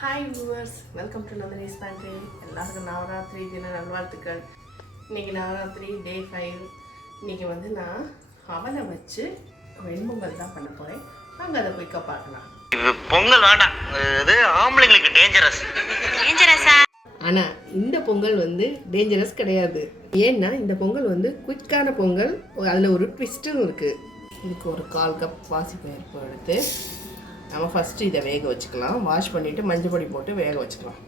Hi viewers welcome to Nandini's pantry எல்லாருக்கும் நவராத்திரி தின நல்வாழ்த்துக்கள். இன்னைக்கு நவராத்திரி டே ஃபைவ் இன்னைக்கு வந்து நான் அவலை வச்சு வெண்பொங்கல் தான் பண்ண போகிறேன் அங்கே அதை குயிக்காக பார்க்கலாம். பொங்கல் வேண்டாம் இது ஆம்பளைங்களுக்கு டேஞ்சரஸ் ஆனால் இந்த பொங்கல் வந்து டேஞ்சரஸ் கிடையாது. ஏன்னா இந்த பொங்கல் வந்து குயிக்கான பொங்கல். அதில் ஒரு ட்விஸ்ட்டும் இருக்குது இதுக்கு ஒரு கால் கப் பாசிப்பருப்பு எடுத்து நம்ம ஃபஸ்ட்டு இதை வேக வச்சுக்கலாம். வாஷ் பண்ணிவிட்டு மஞ்சள் பொடி போட்டு வேக வச்சுக்கலாம்.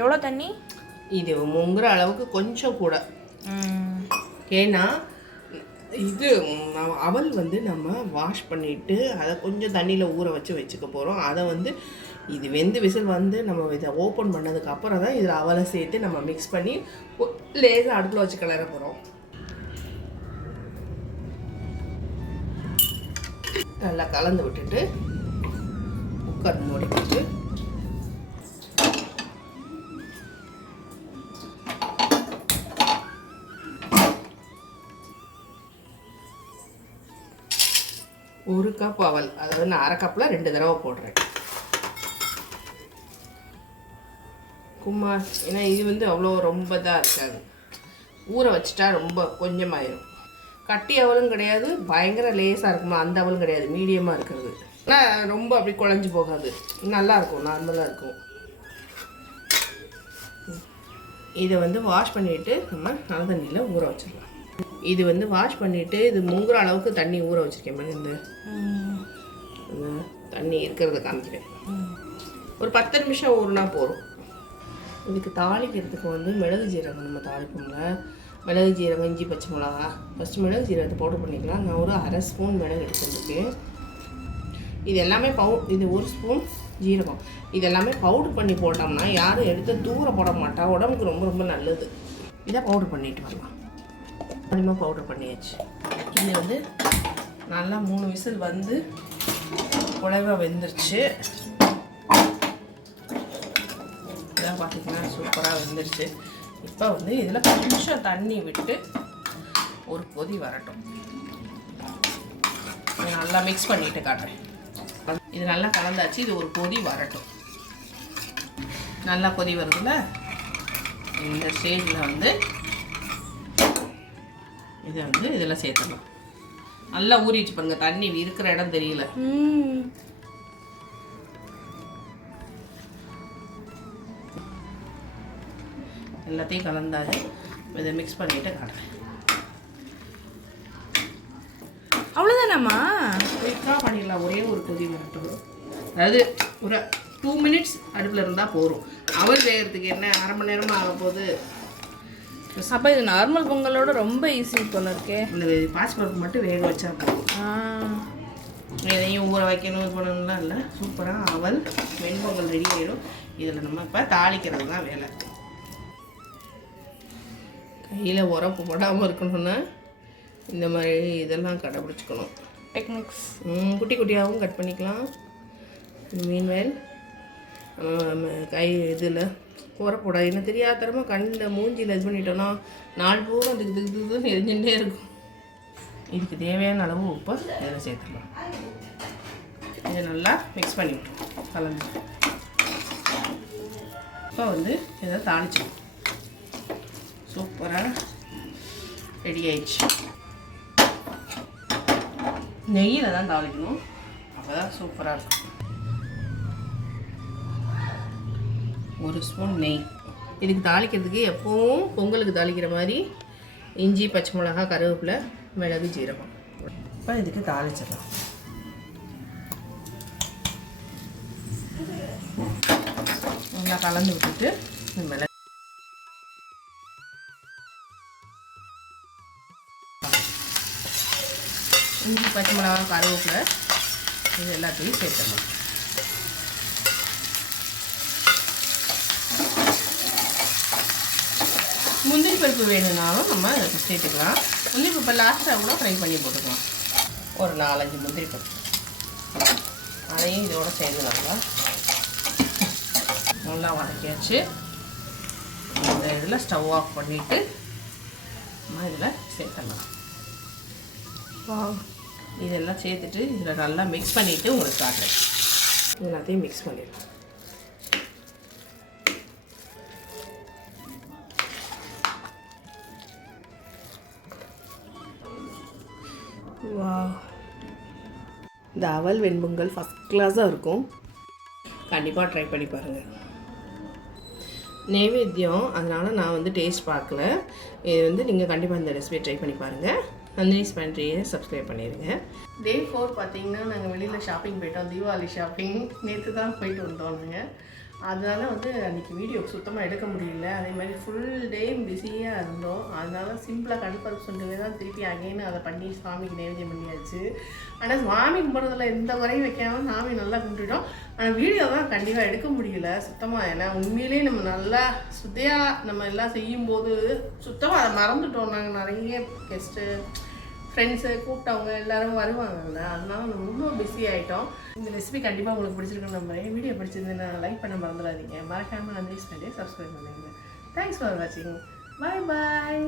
எவ்வளோ தண்ணி? இது முங்குற அளவுக்கு கொஞ்சம் கூட. ஏன்னா இது அவல் வந்து நம்ம வாஷ் பண்ணிவிட்டு அதை கொஞ்சம் தண்ணியில் ஊற வச்சு வச்சுக்க போகிறோம் அதை வந்து இது வெந்து விசில் வந்து நம்ம இதை ஓப்பன் பண்ணதுக்கு அப்புறம் தான் இதில் அவலை சேர்த்து நம்ம மிக்ஸ் பண்ணி லேசாக அடுப்பில் வச்சு கிளற போகிறோம் நல்லா கலந்து விட்டுட்டு குக்கர் மூடி போட்டு ஒரு கப் அவல் அதாவது நான் அரை கப்பில் ரெண்டு தடவை போடுறேன். கும்மா ஏன்னா இது வந்து அவ்வளோ ரொம்ப இதாக இருக்காது. ஊற வச்சுட்டா ரொம்ப கொஞ்சமாயிரும். கட்டி அவலும் கிடையாது பயங்கர லேஸாக இருக்குமா அந்த அவளும் கிடையாது மீடியமாக இருக்கிறது. ஆனால் ரொம்ப அப்படி குழஞ்சி போகாது. நல்லா இருக்கும் நார்மலாக இருக்கும். இதை வந்து வாஷ் பண்ணிவிட்டு நம்ம நல்ல தண்ணியில் ஊற வச்சிடலாம். இது வந்து வாஷ் பண்ணிவிட்டு இது முங்குற அளவுக்கு தண்ணி ஊற வச்சுருக்கேன் பாரு இந்த தண்ணி இருக்கிறத காமிக்கிறேன். ஒரு பத்து நிமிஷம் ஊறுனா போதும். இதுக்கு தாளிக்கிறதுக்கு வந்து மிளகு ஜீரகம் நம்ம தாளிப்போம்ல. மிளகு ஜீரகம் இஞ்சி பச்சை மிளகா. ஃபஸ்ட்டு மிளகு ஜீரகத்தை பவுடர் பண்ணிக்கலாம். நான் ஒரு அரை ஸ்பூன் மிளகு எடுத்துருக்கேன். இது எல்லாமே பவு இது ஒரு ஸ்பூன் ஜீரகம். இது எல்லாமே பவுடர் பண்ணி போட்டோம்னா யாரும் எடுத்து தூர போட மாட்டா. உடம்புக்கு ரொம்ப ரொம்ப நல்லது. இதை பவுடர் பண்ணிட்டு வரலாம். கொஞ்சமாக பவுடர் பண்ணியாச்சு. இது வந்து நல்லா மூணு விசில் வந்து குழைவா வெந்துருச்சு. இதெல்லாம் பார்த்தீங்கன்னா சூப்பராக வெந்துருச்சு. இப்போ வந்து இதில் கொஞ்சம் தண்ணி விட்டு ஒரு கொதி வரட்டும். நல்லா மிக்ஸ் பண்ணிட்டு காட்டுறேன். இது நல்லா கலந்தாச்சு இது ஒரு கொதி வரட்டும். நல்லா கொதி வருதுல்ல? இந்த ஸ்டேஜில் வந்து இதை வந்து இதில் சேர்த்துடலாம். நல்லா ஊறிச்சு பாருங்க தண்ணி இருக்கிற இடம் தெரியல. எல்லாத்தையும் கலந்தாரு இதை மிக்ஸ் பண்ணிட்டு காட்டுறேன். அவ்வளோதானாம்மா குயிக்காக பண்ணிடலாம். ஒரே ஒரு கொதி வரட்டும். அதாவது ஒரு டூ மினிட்ஸ் அடுப்பில் இருந்தால் போதும். அவர் செய்கிறதுக்கு என்ன? அரை மணி நேரமாக ஆக போகுது அப்போ இது நார்மல் பொங்கலோட ரொம்ப ஈஸி போல இருக்கே. இந்த பாசிப்பருப்பு மட்டும் வேக வச்சா போதும். ஆ. எதையும் ஊற வைக்கணும் இது பண்ணணும்லாம் இல்லை. சூப்பராக அவல் வெண்பொங்கல் ரெடி ஆயிடும். இதில் நம்ம இப்போ தாளிக்கிறது தான் வேலை. கையில் உரப்பு போடாமல் இருக்கணும்னா இந்த மாதிரி இதெல்லாம் கடைப்பிடிச்சிக்கணும் டெக்னிக்ஸ் குட்டி குட்டியாகவும் கட் பண்ணிக்கலாம். மீன்வேல் கை இதில் உரப்போடாது என்ன தெரியாதரமாக கண்ணில் மூஞ்சியில் இது பண்ணிட்டோன்னா நாலு பூரா திக்கு திக்கு திக்குன்னு எரிஞ்சுட்டே இருக்கும். இதுக்கு தேவையான அளவு உப்பை இதில் சேர்த்துக்கலாம். இதை நல்லா மிக்ஸ் பண்ணி விட்டுரும் கலந்து. இப்போ வந்து இதை தாளிச்சிடும் சூப்பராக ரெடி ஆயிடுச்சு. நெய்யில் தான் தாளிக்கணும். அப்போ தான் சூப்பராக இருக்கும். ஒரு ஸ்பூன் நெய். இதுக்கு தாளிக்கிறதுக்கு எப்பவும் பொங்கலுக்கு தாளிக்கிற மாதிரி இஞ்சி பச்சை மிளகா கருவேப்பிலை மிளகு ஜீரகம். இப்போ இதுக்கு தாளிச்சிடலாம். நல்லா கலந்து விட்டுட்டு மிளகு இஞ்சி பச்சை மிளகா கருவேப்பிலை இது எல்லாத்தையும் சேர்த்துடணும் முந்திரி பருப்பு வேணும்னாலும் நம்ம சேர்த்துக்கலாம். முந்திரி பருப்பை லாஸ்ட்டாக கூட ஃப்ரை பண்ணி போட்டுக்கலாம். ஒரு நாலஞ்சு முந்திரி பருப்பு. அதையும் இதோட சேர்ந்து நல்லா நல்லா வதக்கியாச்சு. இந்த இதில் ஸ்டவ் ஆஃப் பண்ணிவிட்டு நம்ம இதில் சேர்த்துடலாம். இதெல்லாம் சேர்த்துட்டு இதில் நல்லா மிக்ஸ் பண்ணிவிட்டு உங்களுக்கு காட்டுறேன். எல்லாத்தையும் மிக்ஸ் பண்ணிடலாம் வா இந்த அவல் வெண்பொங்கல் ஃபஸ்ட் கிளாஸாக இருக்கும். கண்டிப்பாக ட்ரை பண்ணி பாருங்கள் நைவேத்தியம் அதனால் நான் வந்து டேஸ்ட் பார்க்கல. இது வந்து நீங்கள் கண்டிப்பாக இந்த ரெசிபியை ட்ரை பண்ணி பாருங்கள் நந்தினிஸ் பண்றியை சப்ஸ்கிரைப் பண்ணிடுங்க. டே ஃபோர் பார்த்தீங்கன்னா நாங்கள் வெளியில் ஷாப்பிங் போயிட்டோம். தீபாவளி ஷாப்பிங் நேற்று தான் போயிட்டு வந்தோம் நாங்கள் அதனால வந்து அன்றைக்கி வீடியோ சுத்தமாக எடுக்க முடியல. அதே மாதிரி ஃபுல் டே பிஸியாக இருந்தோம். அதனால சிம்பிளாக கடுப்பாக சொல்லவே தான் திருப்பி அகைன் அதை பண்ணி சாமிக்கு நைவேத்தியம் பண்ணியாச்சு. ஆனால் சாமி கும்பிட்றதுல எந்த குறையும் வைக்காமல் சாமி நல்லா கும்பிட்டுட்டோம். ஆனால் வீடியோ தான் கண்டிப்பாக எடுக்க முடியல. சுத்தமாக ஏன்னா உண்மையிலேயே நம்ம நல்லா சுத்தையாக நம்ம எல்லாம் செய்யும்போது சுத்தமாக அதை மறந்துட்டோம். நாங்கள் நிறைய கெஸ்ட்டு ஃப்ரெண்ட்ஸு கூப்பிட்டவங்க எல்லாரும் வருவாங்கல்ல அதனால நம்ம ரொம்ப பிஸி ஆகிட்டோம் இந்த ரெசிபி கண்டிப்பாக உங்களுக்கு பிடிச்சிருக்குன்னு நம்புறேன். வீடியோ பிடிச்சிருந்ததுன்னா லைக் பண்ண மறந்துடாதீங்க. மறக்காமல் நன்றி பண்ணி சப்ஸ்கிரைப் பண்ணுங்க தேங்க்ஸ் ஃபார் வாட்சிங் பாய் பாய்